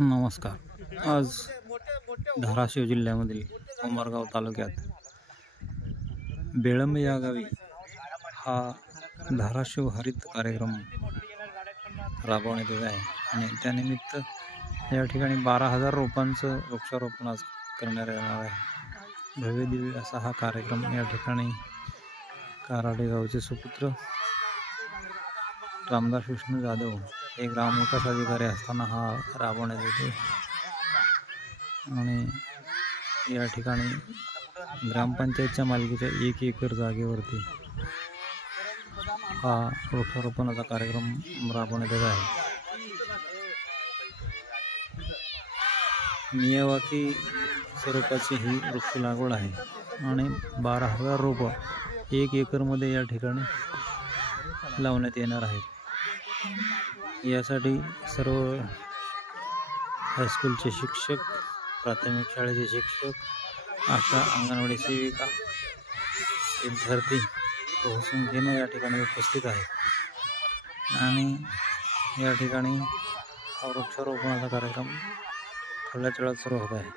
नमस्कार। आज धाराशिव जिल्ह्यामधील उमरगाव तालुक्यात बेळंब या गावी हा धाराशिव हरित कार्यक्रम राबवण्यात येत आहे आणि त्यानिमित्त या ठिकाणी 12,000 रोपांचं वृक्षारोपण आज करण्यात येणार आहे। भव्य दिव्य असा हा कार्यक्रम या ठिकाणी काराडे गावचे सुपुत्र रामदास विष्णू जाधव हे ग्रामविकास अधिकारी असताना हा राबवण्यात येते आणि या ठिकाणी ग्रामपंचायतच्या मालकीच्या 1 एकर जागेवरती हा वृक्षारोपणाचा कार्यक्रम राबवण्यात येत आहे। मियावाकी स्वरूपाची ही वृक्ष लागवड आहे आणि 12,000 रोपं 1 एकरमध्ये या ठिकाणी लावण्यात येणार आहेत। यासाठी सर्व हायस्कूलचे शिक्षक, प्राथमिक शाळेचे शिक्षक, आशा, अंगणवाडी सेविका, विद्यार्थी बहुसंख्येने या ठिकाणी उपस्थित आहेत आणि या ठिकाणी हा वृक्षारोपणाचा कार्यक्रम थोड्याच वेळात सुरू होत आहे।